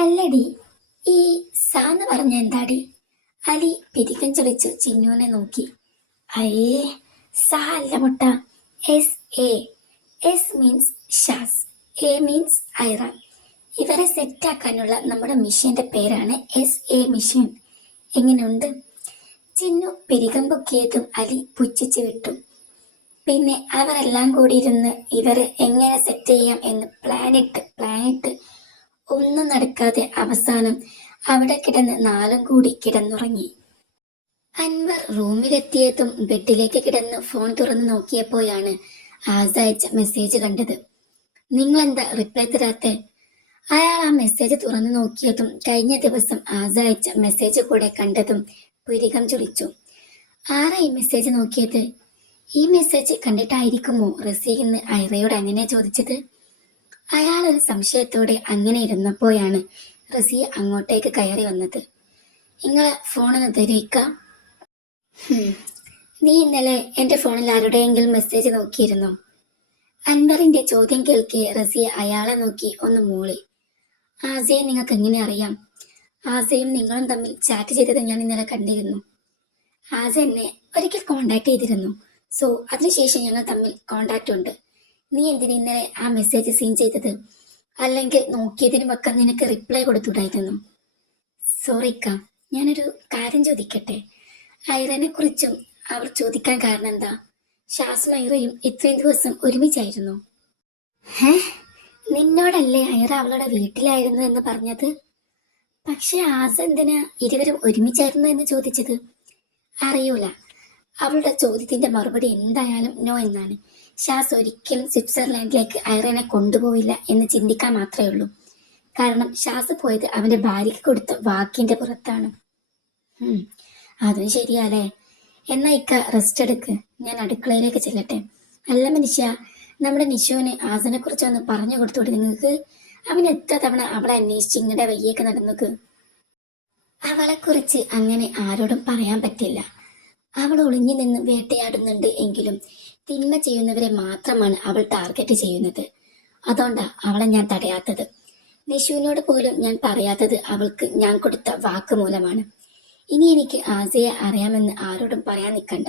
അല്ലടി ഈ സാന്ന് പറഞ്ഞ എന്താടി? അലി പിരിക്കം ചൊളിച്ചു ചിന്നുവിനെ നോക്കി. അയ്യേ സാ അല്ല മുട്ട. S A. എസ് മീൻസ് ഷാസ്. എ മീൻസ് ഐറ ഇവരെ സെറ്റാക്കാനുള്ള നമ്മുടെ മിഷന്റെ പേരാണ് എസ് എ മിഷൻ. എങ്ങനെയുണ്ട്? ചിന്നു പിരികം പൊക്കിയതും അലി പുച്ഛിച്ചു വിട്ടു. പിന്നെ അവരെല്ലാം കൂടി ഇരുന്ന് ഇവരെ എങ്ങനെ സെറ്റ് ചെയ്യാം എന്ന് പ്ലാനിട്ട് പ്ലാനിട്ട് ഒന്നും നടക്കാതെ അവസാനം അവിടെ കിടന്ന് നാലും കൂടി കിടന്നുറങ്ങി. അൻവർ റൂമിലെത്തിയതും ബെഡിലേക്ക് കിടന്ന് ഫോൺ തുറന്ന് നോക്കിയപ്പോഴാണ് ആസ അയച്ച മെസ്സേജ് കണ്ടത്. നിങ്ങൾ എന്താ റിപ്ലൈ തരാത്ത? അയാൾ ആ മെസ്സേജ് തുറന്നു നോക്കിയതും കഴിഞ്ഞ ദിവസം ആസ അയച്ച മെസ്സേജ് കൂടെ കണ്ടതും പുരികം ചുളിച്ചു ആരാ ഈ മെസ്സേജ് നോക്കിയത്? ഈ മെസ്സേജ് കണ്ടിട്ടായിരിക്കുമോ റസീന്ന് ഐറയോട് അങ്ങനെ ചോദിച്ചത്? അയാൾ ഒരു സംശയത്തോടെ അങ്ങനെ ഇരുന്നപ്പോഴാണ് റസിയ അങ്ങോട്ടേക്ക് കയറി വന്നത്. നിങ്ങളെ ഫോണൊന്ന് തരുവിക്കാം നീ ഇന്നലെ എന്റെ ഫോണിൽ ആരുടെയെങ്കിലും മെസ്സേജ് നോക്കിയിരുന്നോ? അൻവറിന്റെ ചോദ്യം കേൾക്കെ റസിയ അയാളെ നോക്കി ഒന്ന് മൂളി. ആസയെ നിങ്ങൾക്ക് എങ്ങനെ അറിയാം? ആസയും നിങ്ങളും തമ്മിൽ ചാറ്റ് ചെയ്തത് ഞാൻ ഇന്നലെ കണ്ടിരുന്നു. ആസ എന്നെ ഒരിക്കൽ കോണ്ടാക്ട് ചെയ്തിരുന്നു. സോ അതിനുശേഷം ഞങ്ങൾ തമ്മിൽ കോണ്ടാക്ട് ഉണ്ട്. നീ എന്തിനാ ഇന്നലെ ആ മെസ്സേജ് സീൻ ചെയ്തത്? അല്ലെങ്കിൽ നോക്കിയതിനുമൊക്കെ നിനക്ക് റിപ്ലൈ കൊടുത്തുണ്ടായിരുന്നു? സോറിക്ക ഞാനൊരു കാര്യം ചോദിക്കട്ടെ? ഐറനെ കുറിച്ചും അവർ ചോദിക്കാൻ കാരണം എന്താ? ഷാസും ഐറയും ഇത്രയും ദിവസം ഒരുമിച്ചായിരുന്നു? ഹേ നിന്നോടല്ലേ ഐറ അവളുടെ വീട്ടിലായിരുന്നു എന്ന് പറഞ്ഞത്? പക്ഷെ ആസ എന്തിനാ ഇരുവരും ഒരുമിച്ചായിരുന്നു എന്ന് ചോദിച്ചത്? അറിയൂല. അവളുടെ ചോദ്യത്തിന്റെ മറുപടി എന്തായാലും നോ എന്നാണ്. ഷാസ് ഒരിക്കലും സ്വിറ്റ്സർലൻഡിലേക്ക് ഐറനെ കൊണ്ടുപോയില്ല എന്ന് ചിന്തിക്കാൻ മാത്രമേ ഉള്ളൂ. കാരണം ഷാസ് പോയത് അവന്റെ ഭാര്യയ്ക്ക് കൊടുത്ത വാക്കിന്റെ പുറത്താണ്. അതും ശരിയാലേ. എന്നാ ഇക്ക റെസ്റ്റ് എടുക്ക്. ഞാൻ അടുക്കളയിലേക്ക് ചെല്ലട്ടെ. അല്ല മനുഷ്യ നമ്മുടെ നിഷുവിന് ആസനെ കുറിച്ച് ഒന്ന് പറഞ്ഞു കൊടുത്തു നിങ്ങൾക്ക് അവൻ എത്ര തവണ അവളെ അന്വേഷിച്ച് ഇങ്ങടെ വയ്യേക്ക് നടന്നുക്ക്? അവളെ കുറിച്ച് അങ്ങനെ ആരോടും പറയാൻ പറ്റില്ല. അവൾ ഒളിഞ്ഞു നിന്ന് വേട്ടയാടുന്നുണ്ട് എങ്കിലും തിന്മ ചെയ്യുന്നവരെ മാത്രമാണ് അവൾ ടാർഗറ്റ് ചെയ്യുന്നത്. അതുകൊണ്ടാ അവളെ ഞാൻ തടയാത്തത്. നിഷുവിനോട് പോലും ഞാൻ പറയാത്തത് അവൾക്ക് ഞാൻ കൊടുത്ത വാക്ക് മൂലമാണ്. ഇനി എനിക്ക് ആസയെ അറിയാമെന്ന് ആരോടും പറയാൻ നിൽക്കണ്ട.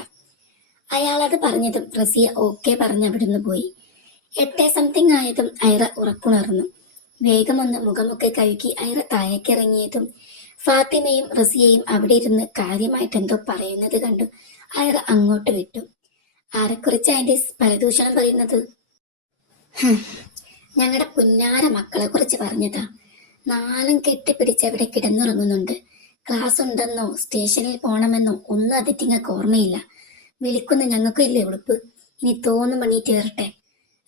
അയാളത് പറഞ്ഞതും റസിയ ഓക്കെ പറഞ്ഞ് അവിടുന്ന് പോയി. എട്ടേ സംതിങ് ആയതും ഐറ ഉറക്കുണർന്നു വേഗം ഒന്ന് മുഖമൊക്കെ കഴുകി ഐറ താഴേക്കിറങ്ങിയതും ഫാത്തിമയും റസിയയും അവിടെ ഇരുന്ന് കാര്യമായിട്ടെന്തോ പറയുന്നത് കണ്ടു ഐറ അങ്ങോട്ട് വിട്ടു. ആരെക്കുറിച്ച് അതിന്റെ പരദൂഷണം പറയുന്നത്? ഞങ്ങളുടെ പുന്നാര മക്കളെ കുറിച്ച് പറഞ്ഞതാ. നാലും കെട്ടിപ്പിടിച്ച് അവിടെ കിടന്നുറങ്ങുന്നുണ്ട്. ക്ലാസ് ഉണ്ടെന്നോ സ്റ്റേഷനിൽ പോണമെന്നോ ഒന്നും അതിറ്റിങ്ങൾക്ക് ഓർമ്മയില്ല. വിളിക്കുന്ന ഞങ്ങൾക്കും ഇല്ലേ ഉളുപ്പ് ഇനി തോന്നും മണിയിട്ട് കയറട്ടെ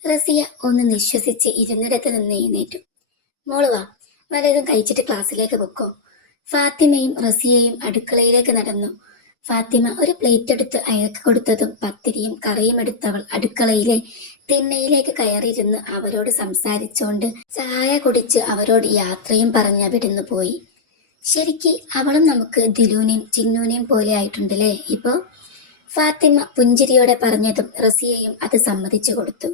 റസിയ ഒന്ന് നിശ്വസിച്ച് ഇരുന്നിടത്ത് നിന്ന് എഴുന്നേറ്റു. മോൾ വാ വല്ലതും കഴിച്ചിട്ട് ക്ലാസ്സിലേക്ക് പൊക്കോ. ഫാത്തിമയും റസിയയും അടുക്കളയിലേക്ക് നടന്നു. ഫാത്തിമ ഒരു പ്ലേറ്റ് എടുത്ത് അയാൾക്ക് കൊടുത്തതും പത്തിരിയും കറിയും എടുത്തവൾ അടുക്കളയിലെ തിണ്ണയിലേക്ക് കയറിയിരുന്ന് അവരോട് സംസാരിച്ചുകൊണ്ട് ചായ കുടിച്ച് അവരോട് യാത്രയും പറഞ്ഞ് വിടുന്നു പോയി. ശരിക്ക് അവളും നമുക്ക് ദിലൂനെയും ചിന്നൂനെയും പോലെ ആയിട്ടുണ്ടല്ലേ ഇപ്പോ? ഫാത്തിമ പുഞ്ചിരിയോടെ പറഞ്ഞതും റസിയയും അത് സമ്മതിച്ചു കൊടുത്തു.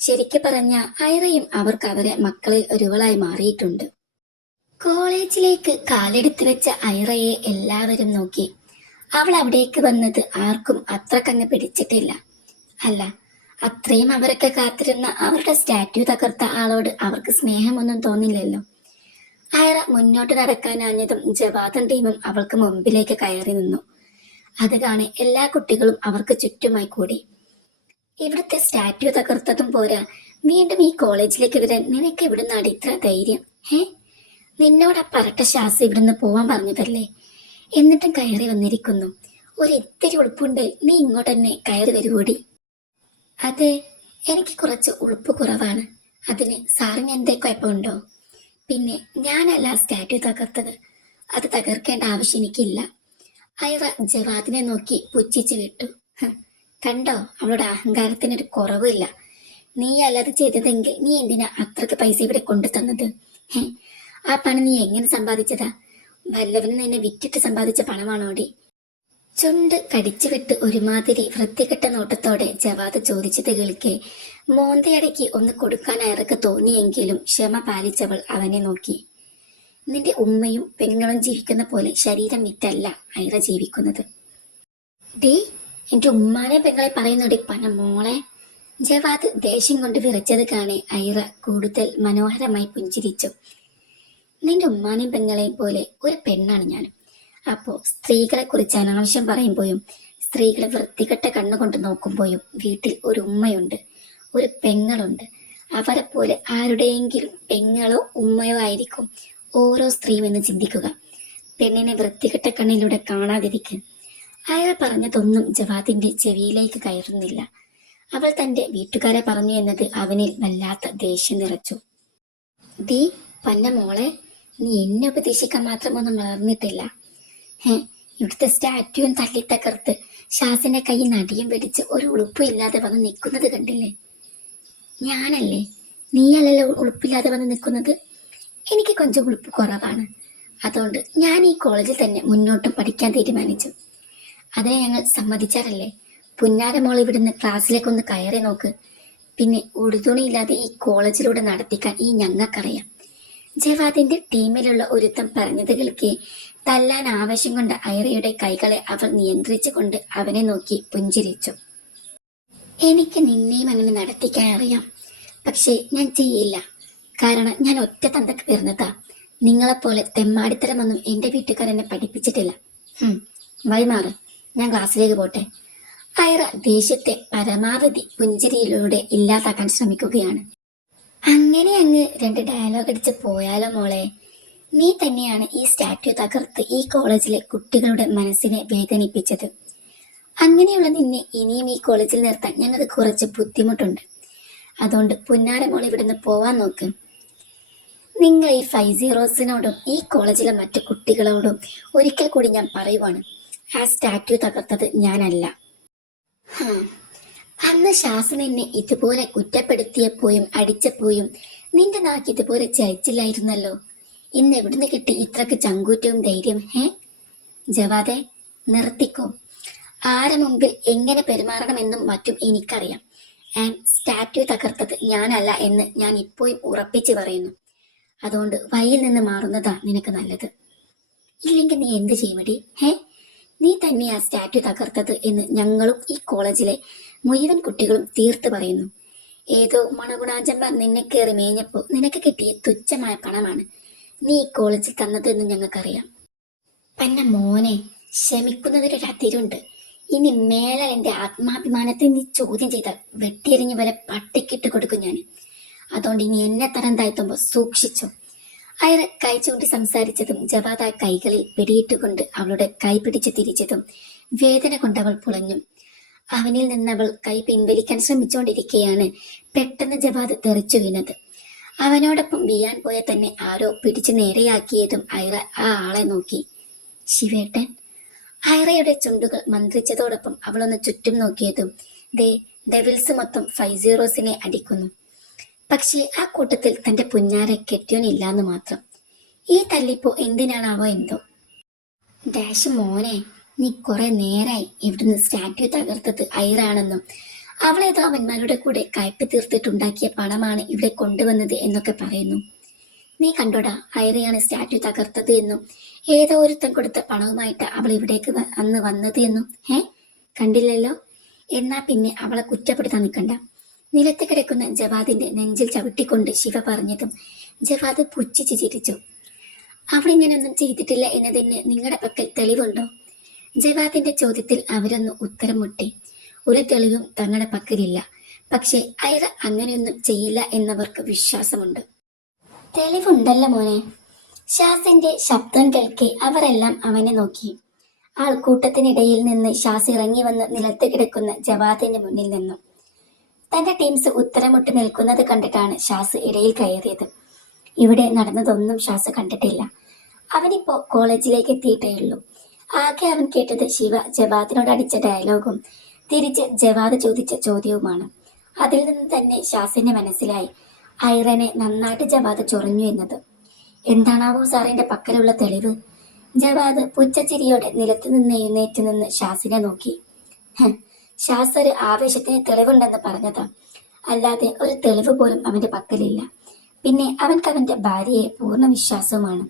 ശരിക്ക് പറഞ്ഞ ഐറയും അവർക്ക് അവരെ മക്കളിൽ ഒരുവളായി മാറിയിട്ടുണ്ട്. കോളേജിലേക്ക് കാലെടുത്ത് വെച്ച ഐറയെ എല്ലാവരും നോക്കി അവൾ അവിടേക്ക് വന്നത് ആർക്കും അത്രക്കങ്ങ് പിടിച്ചിട്ടില്ല. അല്ല അത്രയും അവരൊക്കെ കാത്തിരുന്ന അവരുടെ സ്റ്റാറ്റ്യൂ തകർത്ത ആളോട് അവർക്ക് സ്നേഹമൊന്നും തോന്നില്ലല്ലോ. ഐറ മുന്നോട്ട് നടക്കാനാഞ്ഞതും ജവാദും ടീമും അവൾക്ക് മുമ്പിലേക്ക് കയറി നിന്നു. അത് കാണെ എല്ലാ കുട്ടികളും അവർക്ക് ചുറ്റുമായി കൂടി. ഇവിടുത്തെ സ്റ്റാറ്റ്യൂ തകർത്തതും പോരാ വീണ്ടും ഈ കോളേജിലേക്ക് വരാൻ നിനക്ക് ഇവിടുന്ന് ഇത്ര ധൈര്യം ഹേ? നിന്നോട് ആ പറട്ട ശ്വാസം ഇവിടുന്ന് പോവാൻ പറഞ്ഞതല്ലേ? എന്നിട്ടും കയറി വന്നിരിക്കുന്നു. ഒരിത്തിരി ഉടുപ്പുണ്ട്. നീ ഇങ്ങോട്ട് തന്നെ കയറി വരുകൂടി അതെ എനിക്ക് കുറച്ച് ഉളുപ്പ് കുറവാണ്. അതിന് സാറിന് എന്തേ കുഴപ്പമുണ്ടോ? പിന്നെ ഞാനല്ല സ്റ്റാറ്റ്യൂ തകർത്തത്. അത് തകർക്കേണ്ട ആവശ്യം എനിക്കില്ല. ഐറ ജവാദിനെ നോക്കി പുച്ഛിച്ചു വിട്ടു. കണ്ടോ? അവളുടെ അഹങ്കാരത്തിനൊരു കുറവില്ല. നീ അല്ലാതെ ചെയ്തതെങ്കിൽ നീ എന്തിനാ അത്രയ്ക്ക് പൈസ ഇവിടെ കൊണ്ടു തന്നത് ആ പണം നീ എങ്ങനെ സമ്പാദിച്ചതാ? വല്ലവനും എന്നെ വിറ്റിട്ട് സമ്പാദിച്ച പണമാണോടി? ചുണ്ട് കടിച്ചു വിട്ട് ഒരുമാതിരി വൃത്തികെട്ട നോട്ടത്തോടെ ജവാദ് ചോദിച്ചത് കേൾക്കെ മോന്തയടക്കി ഒന്ന് കൊടുക്കാൻ അയാൾക്ക് തോന്നിയെങ്കിലും ക്ഷമ പാലിച്ചവൾ അവനെ നോക്കി. നിന്റെ ഉമ്മയും പെങ്ങളും ജീവിക്കുന്ന പോലെ ശരീരം വിറ്റല്ല ഐറ ജീവിക്കുന്നത്. ഡേ എന്റെ ഉമ്മാനെ പെങ്ങളെ പറയുന്നുണ്ട് പന മോളെ. ജവാദ് ദേഷ്യം കൊണ്ട് വിറച്ചത് കാണെ ഐറ കൂടുതൽ മനോഹരമായി പുഞ്ചിരിച്ചു. നിന്റെ ഉമ്മാനെയും പെങ്ങളെയും പോലെ ഒരു പെണ്ണാണ് ഞാൻ. അപ്പോ സ്ത്രീകളെ കുറിച്ച് അനാവശ്യം പറയുമ്പോഴും സ്ത്രീകളെ വൃത്തികെട്ട കണ്ണുകൊണ്ട് നോക്കുമ്പോഴും വീട്ടിൽ ഒരു ഉമ്മയുണ്ട് ഒരു പെങ്ങളുണ്ട്. അവരെ പോലെ ആരുടെയെങ്കിലും പെങ്ങളോ ഉമ്മയോ ആയിരിക്കും ഓരോ സ്ത്രീയും എന്ന് ചിന്തിക്കുക. പെണ്ണിനെ വൃത്തികെട്ട കണ്ണിലൂടെ കാണാതിരിക്കുക അയാൾ പറഞ്ഞതൊന്നും ജവാദിന്റെ ചെവിയിലേക്ക് കയറുന്നില്ല. അവൾ തന്റെ വീട്ടുകാരെ പറഞ്ഞു എന്നത് അവനിൽ വല്ലാത്ത ദേഷ്യം നിറച്ചു. ദീ പന്ന മോളെ നീ എന്നെ ഉപദേശിക്കാൻ മാത്രമൊന്നും വളർന്നിട്ടില്ല ഏ ഇവിടുത്തെ സ്റ്റാറ്റുവും തല്ലിത്തകർത്ത് ഷാസിന്റെ കൈ നടിയും പിടിച്ച് ഒരു ഉളുപ്പും ഇല്ലാതെ വന്ന് നിൽക്കുന്നത് കണ്ടില്ലേ? ഞാനല്ലേ? നീയല്ലല്ലോ ഉളുപ്പില്ലാതെ വന്ന് നിൽക്കുന്നത്? എനിക്ക് കൊഞ്ചം ഉളുപ്പ് കുറവാണ്. അതുകൊണ്ട് ഞാൻ ഈ കോളേജിൽ തന്നെ മുന്നോട്ട് പഠിക്കാൻ തീരുമാനിച്ചു. അതിനെ ഞങ്ങൾ സമ്മതിച്ചാറല്ലേ പുന്നാര മോൾ ഇവിടുന്ന് ക്ലാസ്സിലേക്കൊന്ന് കയറി നോക്ക്. പിന്നെ ഉടുതുണിയില്ലാതെ ഈ കോളേജിലൂടെ നടത്തിക്കാൻ ഈ ഞങ്ങൾക്കറിയാം. ജവാദിന്റെ ടീമിലുള്ള ഒരുത്തം പറഞ്ഞത് കേൾക്കെ. തല്ലാൻ ആവശ്യം കൊണ്ട് ഐറയുടെ കൈകളെ അവർ നിയന്ത്രിച്ചുകൊണ്ട് അവനെ നോക്കി പുഞ്ചിരിച്ചു. എനിക്ക് നിന്നെയും അങ്ങനെ നടത്തിക്കാൻ അറിയാം. പക്ഷേ ഞാൻ ചെയ്യില്ല. കാരണം ഞാൻ ഒറ്റ തന്തക്ക് പിറന്നതാ നിങ്ങളെപ്പോലെ തെമ്മാടിത്തരമൊന്നും എന്റെ വീട്ടുകാർ എന്നെ പഠിപ്പിച്ചിട്ടില്ല. വൈമാറ് ഞാൻ ക്ലാസ്സിലേക്ക് പോട്ടെ. ഐറ ദേഷ്യത്തെ പരമാവധി പുഞ്ചിരിയിലൂടെ ഇല്ലാതാക്കാൻ ശ്രമിക്കുകയാണ്. അങ്ങനെ അങ്ങ് രണ്ട് ഡയലോഗ് അടിച്ച് പോയാലോ മോളെ. നീ തന്നെയാണ് ഈ സ്റ്റാറ്റ്യൂ തകർത്ത് ഈ കോളേജിലെ കുട്ടികളുടെ മനസ്സിനെ വേദനിപ്പിച്ചത്. അങ്ങനെയുള്ള നിന്നെ ഇനിയും ഈ കോളേജിൽ നിർത്താൻ ഞങ്ങൾക്ക് കുറച്ച് ബുദ്ധിമുട്ടുണ്ട്. അതുകൊണ്ട് പുന്നാര മോൾ ഇവിടുന്ന് പോവാൻ നോക്ക്. നിങ്ങൾ ഈ ഫൈവ് സീറോസിനോടും ഈ കോളേജിലെ മറ്റു കുട്ടികളോടും ഒരിക്കൽ കൂടി ഞാൻ പറയുവാണ് ആ സ്റ്റാറ്റ്യൂ തകർത്തത് ഞാനല്ല. അന്ന് ശാസന എന്നെ ഇതുപോലെ കുറ്റപ്പെടുത്തിയപ്പോഴും അടിച്ചപ്പോഴും നിന്റെ നാക്ക് ഇതുപോലെ ചയച്ചില്ലായിരുന്നല്ലോ ഇന്ന് എവിടുന്ന് കിട്ടി ഇത്രക്ക് ചങ്കൂറ്റവും ധൈര്യം ഹേ? ജവാദെ നിർത്തിക്കോ. ആരെ മുമ്പിൽ എങ്ങനെ പെരുമാറണമെന്നും മറ്റും എനിക്കറിയാം. ആൻഡ് സ്റ്റാറ്റ്യൂ തകർത്തത് ഞാനല്ല എന്ന് ഞാൻ ഇപ്പോഴും ഉറപ്പിച്ചു പറയുന്നു. അതുകൊണ്ട് വഴിയിൽ നിന്ന് മാറുന്നതാ നിനക്ക് നല്ലത്. ഇല്ലെങ്കിൽ നീ എന്ത് ചെയ്യുമടി ഹേ? തന്നെ ആ സ്റ്റാറ്റ്യു തകർത്തത് എന്ന് ഞങ്ങളും ഈ കോളേജിലെ മുഴുവൻ കുട്ടികളും തീർത്ത് പറയുന്നു. ഏതോ മണഗുണാജന്മാർ നിന്നെ കയറി മേഞ്ഞപ്പോൾ നിനക്ക് കിട്ടിയ തുച്ഛമായ പണമാണ് നീ ഈ കോളേജിൽ തന്നതെന്ന് ഞങ്ങൾക്കറിയാം. പന്ന മോനെ ക്ഷമിക്കുന്നതിലൊരു അതിരുണ്ട് ഇനി മേല എന്റെ ആത്മാഭിമാനത്തെ നീ ചോദ്യം ചെയ്താൽ വെട്ടിയെറിഞ്ഞ പോലെ പട്ടിക്കിട്ട് കൊടുക്കും ഞാൻ അതുകൊണ്ട് ഇനി എന്നെ തരം താഴ്ത്തുമ്പോൾ സൂക്ഷിച്ചു. അയാൾ കൈ ചൂണ്ടി സംസാരിച്ചതും ജവാദ കൈകളിൽ പിടിയിട്ടുകൊണ്ട് അവളുടെ കൈ പിടിച്ച് തിരിച്ചതും വേദന കൊണ്ട് അവൾ പുളഞ്ഞു. അവനിൽ നിന്ന് അവൾ കൈ പിൻവലിക്കാൻ ശ്രമിച്ചുകൊണ്ടിരിക്കെയാണ് പെട്ടെന്ന് ജവാദ് തെറിച്ചു വീണത്. അവനോടൊപ്പം വീയാൻ പോയ തന്നെ ആരോ പിടിച്ചു നേരെയാക്കിയതും ഐറ ആ ആളെ നോക്കി. ശിവേട്ടൻ? ഐറയുടെ ചുണ്ടുകൾ മന്ത്രിച്ചതോടൊപ്പം അവളൊന്ന് ചുറ്റും നോക്കിയതും ദേ ഡെവിൽസ് മൊത്തം ഫൈവ് സീറോസിനെ അടിക്കുന്നു. പക്ഷേ ആ കൂട്ടത്തിൽ തന്റെ പുന്നാരെ കെട്ടിയോനില്ല എന്ന് മാത്രം. ഈ തല്ലിപ്പോ എന്തിനാണാവോ എന്തോ? ഡാഷ് മോനെ നീ കുറെ നേരായി ഇവിടുന്ന് സ്റ്റാറ്റ്യൂ തകർത്തത് ഐറാണെന്നും അവളേതോ അവന്മാരുടെ കൂടെ കയ്പ് തീർത്തിട്ടുണ്ടാക്കിയ പണമാണ് ഇവിടെ കൊണ്ടുവന്നത് എന്നൊക്കെ പറയുന്നു. നീ കണ്ടോടാ ഐറയാണ് സ്റ്റാറ്റ്യൂ തകർത്തത് എന്നും ഏതോ ഒരുത്തൻ കൊടുത്ത പണവുമായിട്ട് അവൾ ഇവിടേക്ക് അന്ന് വന്നത് എന്നും ഏ കണ്ടില്ലല്ലോ? എന്നാ പിന്നെ അവളെ കുറ്റപ്പെടുത്താൻ നിൽക്കണ്ട നിലത്ത് കിടക്കുന്ന ജവാദിന്റെ നെഞ്ചിൽ ചവിട്ടിക്കൊണ്ട് ശിവ പറഞ്ഞതും ജവാദ് പുച്ഛിച്ച് ചിരിച്ചു. അവളിങ്ങനൊന്നും ചെയ്തിട്ടില്ല എന്നതിന് നിങ്ങളുടെ പക്കൽ തെളിവുണ്ടോ? ജവാദിന്റെ ചോദ്യത്തിൽ അവരൊന്ന് ഉത്തരം മുട്ടി. ഒരു തെളിവും തങ്ങളുടെ പക്കലില്ല. പക്ഷേ അയാൾ അങ്ങനെയൊന്നും ചെയ്യില്ല എന്നവർക്ക് വിശ്വാസമുണ്ട്. തെളിവുണ്ടല്ല മോനെ. ഷാസിന്റെ ശബ്ദം കേൾക്കെ അവരെല്ലാം അവനെ നോക്കി. ആൾക്കൂട്ടത്തിനിടയിൽ നിന്ന് ഷാസ് ഇറങ്ങി വന്ന് നിലത്ത് കിടക്കുന്ന ജവാദിന്റെ മുന്നിൽ നിന്നു. തന്റെ ടീംസ് ഉത്തരമുട്ട് നിൽക്കുന്നത് കണ്ടിട്ടാണ് ഷാസ് ഇടയിൽ കയറിയത്. ഇവിടെ നടന്നതൊന്നും ഷാസ് കണ്ടിട്ടില്ല. അവനിപ്പോ കോളേജിലേക്ക് എത്തിയിട്ടേ ഉള്ളൂ. ആകെ അവൻ കേട്ടത് ശിവ ജവാദിനോട് അടിച്ച ഡയലോഗും തിരിച്ച് ജവാദ് ചോദിച്ച ചോദ്യവുമാണ്. അതിൽ നിന്ന് തന്നെ ഷാസിന്റെ മനസ്സിലായി ഐറനെ നന്നായിട്ട് ജവാദ് ചൊറിഞ്ഞു എന്നത്. എന്താണാവോ സാറിന്റെ പക്കലുള്ള തെളിവ്? ജവാദ് പുച്ചച്ചിരിയോടെ നിലത്ത് നിന്ന് എഴുന്നേറ്റ് നിന്ന് ഷാസിനെ നോക്കി. "ഹ്, ഷാസ് ഒരു ആവേശത്തിന് തെളിവുണ്ടെന്ന് പറഞ്ഞതാ. അല്ലാതെ ഒരു തെളിവ് പോലും അവന്റെ പക്കലില്ല. പിന്നെ അവൻക്ക് അവന്റെ ഭാര്യയെ പൂർണ വിശ്വാസവുമാണ്.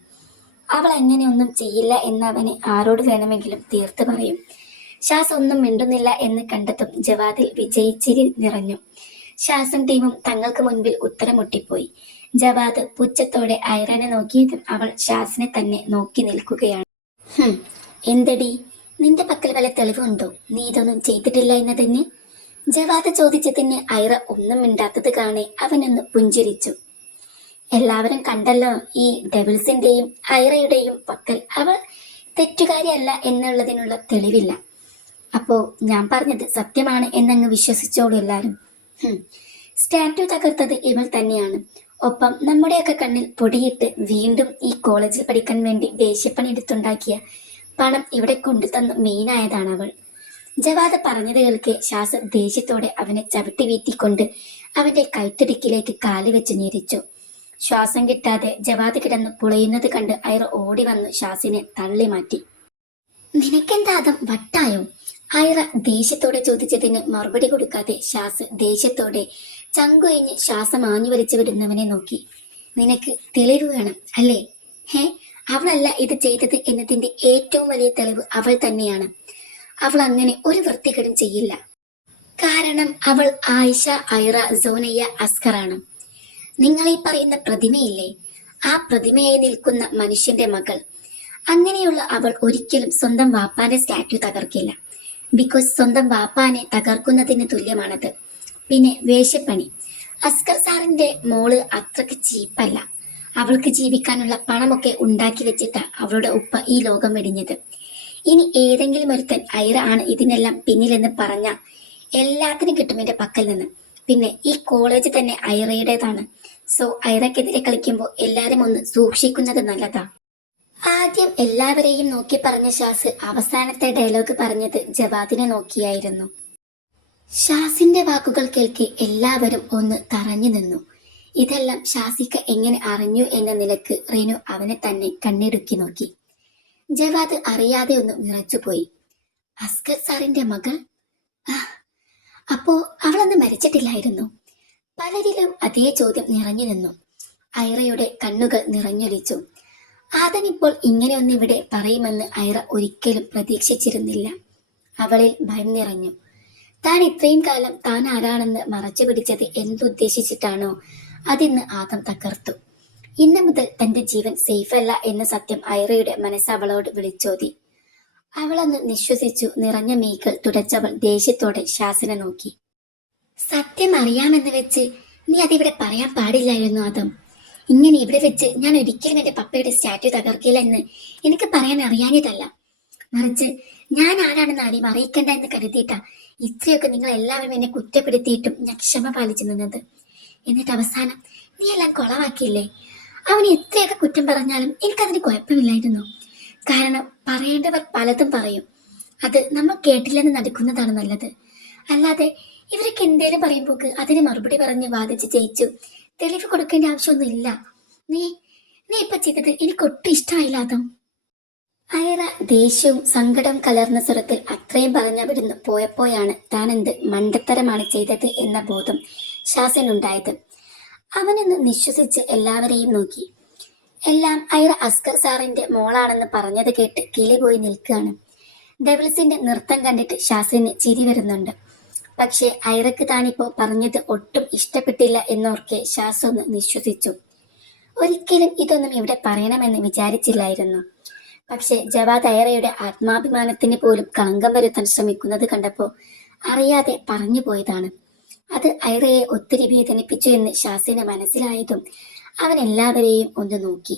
അവൾ അങ്ങനെയൊന്നും ചെയ്യില്ല എന്നവന് ആരോട് വേണമെങ്കിലും തീർത്ത് പറയും. ഷാസ് ഒന്നും മിണ്ടുന്നില്ല എന്ന് കണ്ടെത്തും ജവാദിൽ വിജയിച്ചിരി നിറഞ്ഞു. ഷാസും ടീമും തങ്ങൾക്ക് മുൻപിൽ ഉത്തരം മുട്ടിപ്പോയി ജവാദ് പുച്ഛത്തോടെ ഐറനെ നോക്കിയതും അവൾ ഷാസിനെ തന്നെ നോക്കി നിൽക്കുകയാണ്. എന്തടി? നിന്റെ പക്കൽ വല്ല തെളിവുണ്ടോ? നീ ഇതൊന്നും ചെയ്തിട്ടില്ല എന്നതിന്? ജവാദ് ചോദിച്ചതിന് ഐറ ഒന്നും മിണ്ടാത്തത് കാണെ അവനൊന്ന് പുഞ്ചിരിച്ചു. എല്ലാവരും കണ്ടല്ലോ ഈ ഡെവിൾസിന്റെയും ഐറയുടെയും പക്കൽ. അവൾ തെറ്റുകാരിയല്ല എന്നുള്ളതിനുള്ള തെളിവില്ല. അപ്പോ ഞാൻ പറഞ്ഞത് സത്യമാണ് എന്നങ്ങ് വിശ്വസിച്ചോളൂ എല്ലാരും. സ്റ്റാറ്റു തകർത്തത് ഇവൾ തന്നെയാണ്. ഒപ്പം നമ്മുടെയൊക്കെ കണ്ണിൽ പൊടിയിട്ട് വീണ്ടും ഈ കോളേജിൽ പഠിക്കാൻ വേണ്ടി ദേഷ്യപ്പണി എടുത്തുണ്ടാക്കിയ പണം ഇവിടെ കൊണ്ടുതന്നു മെയിനായതാണ് അവൾ. ജവാദ് പറഞ്ഞത് കേൾക്കെ ശാസ് ദേഷ്യത്തോടെ അവനെ ചവിട്ടി വീത്തിക്കൊണ്ട് അവന്റെ കൈത്തടിക്കിലേക്ക് കാലു വെച്ച് ഞെരിച്ചു. ശ്വാസം കിട്ടാതെ ജവാദ് കിടന്ന് പുളയുന്നത് കണ്ട് അയർ ഓടി വന്നു ഷാസിനെ തള്ളി മാറ്റി. നിനക്കെന്താദം വട്ടായോ? അയറ ദേഷ്യത്തോടെ ചോദിച്ചതിന് മറുപടി കൊടുക്കാതെ ശ്വാസ് ദേഷ്യത്തോടെ ചങ്കുയഞ്ഞ് ശ്വാസം ആഞ്ഞു വലിച്ചു വിടുന്നവനെ നോക്കി. നിനക്ക് തെളിവ് വേണം അല്ലേ? ഹേ അവളല്ല ഇത് ചെയ്തത് എന്നതിന്റെ ഏറ്റവും വലിയ തെളിവ് അവൾ തന്നെയാണ്. അവൾ അങ്ങനെ ഒരു വൃത്തികേടും ചെയ്യില്ല. കാരണം അവൾ ആയിഷ ഐറ സോനയ്യ അസ്കറാണ്. നിങ്ങൾ ഈ പറയുന്ന പ്രതിമയില്ലേ? ആ പ്രതിമയായി നിൽക്കുന്ന മനുഷ്യന്റെ മകൾ. അങ്ങനെയുള്ള അവൾ ഒരിക്കലും സ്വന്തം വാപ്പാന്റെ സ്റ്റാറ്റ്യൂ തകർക്കില്ല. ബിക്കോസ് സ്വന്തം വാപ്പാനെ തകർക്കുന്നതിന് തുല്യമാണത്. പിന്നെ വേഷപ്പണി. അസ്കർ സാറിന്റെ മോൾ അത്രയ്ക്ക് ചീപ്പല്ല. അവൾക്ക് ജീവിക്കാനുള്ള പണമൊക്കെ ഉണ്ടാക്കി വെച്ചിട്ടാണ് അവളുടെ ഉപ്പ ഈ ലോകം വെടിഞ്ഞത്. ഇനി ഏതെങ്കിലും ഒരുത്തൻ ഐറ ആണ് ഇതിനെല്ലാം പിന്നിലെന്ന് പറഞ്ഞ എല്ലാത്തിനും കിട്ടും എന്റെ പക്കൽ നിന്ന്. പിന്നെ ഈ കോളേജ് തന്നെ ഐറയുടേതാണ് സോ ഐറക്കെതിരെ കളിക്കുമ്പോൾ എല്ലാരും ഒന്ന് സൂക്ഷിക്കുന്നത് നല്ലതാ. ആദ്യം എല്ലാവരെയും നോക്കി പറഞ്ഞ ഷാസ് അവസാനത്തെ ഡയലോഗ് പറഞ്ഞത് ജവാദിനെ നോക്കിയായിരുന്നു. ഷാസിന്റെ വാക്കുകൾ കേൾക്കെ എല്ലാവരും ഒന്ന് തറഞ്ഞു നിന്നു. ഇതെല്ലാം ഷാസിക്ക എങ്ങനെ അറിഞ്ഞു എന്ന നിലയ്ക്ക് റെനു അവനെ തന്നെ കണ്ണിടുക്കി നോക്കി. ജവാദ് അറിയാതെ ഒന്ന് വിറച്ചുപോയി. അസ്കർ സാറിന്റെ മകൾ? അപ്പോ അവളൊന്ന് മരിച്ചിട്ടില്ലായിരുന്നു. പലരിലും അതേ ചോദ്യം നിറഞ്ഞു നിന്നു. ഐറയുടെ കണ്ണുകൾ നിറഞ്ഞൊലിച്ചു. ആദൻ ഇപ്പോൾ ഇങ്ങനെയൊന്ന് ഇവിടെ പറയുമെന്ന് ഐറ ഒരിക്കലും പ്രതീക്ഷിച്ചിരുന്നില്ല. അവളിൽ ഭയം നിറഞ്ഞു. താൻ ഇത്രയും കാലം താൻ ആരാണെന്ന് മറച്ചു പിടിച്ചത് എന്തുദ്ദേശിച്ചിട്ടാണോ? അതിന്ന് ആദം തകർത്തു. ഇന്ന് മുതൽ തന്റെ ജീവൻ സേഫ് അല്ല എന്ന സത്യം ഐറയുടെ മനസ്സ് അവളോട് വിളിച്ചോതി. അവളന്ന് നിശ്വസിച്ചു നിറഞ്ഞ മീകൾ തുടച്ചവൾ ദേഷ്യത്തോടെ ശാസന നോക്കി. സത്യം അറിയാമെന്ന് വെച്ച് നീ അതിവിടെ പറയാൻ പാടില്ലായിരുന്നു ആദം. ഇങ്ങനെ ഇവിടെ വെച്ച് ഞാൻ ഒരിക്കലും എന്റെ പപ്പയുടെ സ്റ്റാറ്റ്യൂ തകർക്കില്ല എന്ന് എനിക്ക് പറയാൻ അറിയാഞ്ഞതല്ല. മറിച്ച് ഞാൻ ആരാണെന്ന് ആരെയും അറിയിക്കണ്ട എന്ന് കരുതിയിട്ടാ ഇത്രയൊക്കെ നിങ്ങൾ എല്ലാവരും എന്നെ കുറ്റപ്പെടുത്തിയിട്ടും ഞാൻ ക്ഷമ പാലിച്ചു നിന്നത്. എന്നിട്ട് അവസാനം നീ എല്ലാം കൊളവാക്കിയില്ലേ? അവൻ എത്രയൊക്കെ കുറ്റം പറഞ്ഞാലും എനിക്കതിന് കുഴപ്പമില്ലായിരുന്നു. കാരണം പറയേണ്ടവർ പലതും പറയും. അത് നമ്മൾ കേട്ടില്ലെന്ന് നടക്കുന്നതാണ് നല്ലത്. അല്ലാതെ ഇവരൊക്കെ എന്തേലും പറയുമ്പോൾ അതിന് മറുപടി പറഞ്ഞ് വാദിച്ച് ജയിച്ചു തെളിവ് കൊടുക്കേണ്ട ആവശ്യമൊന്നും ഇല്ല നീ നീ ഇപ്പൊ ചെയ്തത് എനിക്ക് ഇഷ്ടമായില്ലാതോ അയറ ദേഷ്യവും സങ്കടം കലർന്ന സ്വരത്തിൽ അത്രയും പറഞ്ഞവിടുന്ന് പോയപ്പോഴാണ് താൻ എന്ത് മണ്ടത്തരമാണ് ചെയ്തത് എന്ന ബോധം ഷാസിനുണ്ടായത് അവനെന്ന് നിശ്വസിച്ച് എല്ലാവരെയും നോക്കി. എല്ലാം ഐറ അസ്കർ സാറിന്റെ മോളാണെന്ന് പറഞ്ഞത് കേട്ട് കിളി പോയി നിൽക്കുകയാണ്. ഡെവിൾസിന്റെ നൃത്തം കണ്ടിട്ട് ഷാസിന് ചിരി വരുന്നുണ്ട്. പക്ഷേ ഐറക്ക് താനിപ്പോ പറഞ്ഞത് ഒട്ടും ഇഷ്ടപ്പെട്ടില്ല എന്നോർക്കെ ഷാസ് ഒന്ന് നിശ്വസിച്ചു. ഒരിക്കലും ഇതൊന്നും ഇവിടെ പറയണമെന്ന് വിചാരിച്ചില്ലായിരുന്നു. പക്ഷേ ജവാദ് ഐറയുടെ ആത്മാഭിമാനത്തിന് പോലും കളങ്കം വരുത്താൻ ശ്രമിക്കുന്നത് കണ്ടപ്പോൾ അറിയാതെ പറഞ്ഞു പോയതാണ്. അത് ഐറയെ ഒത്തിരി വേദനിപ്പിച്ചു എന്ന് ഷാസിന് മനസ്സിലായതും അവൻ എല്ലാവരെയും ഒന്ന് നോക്കി.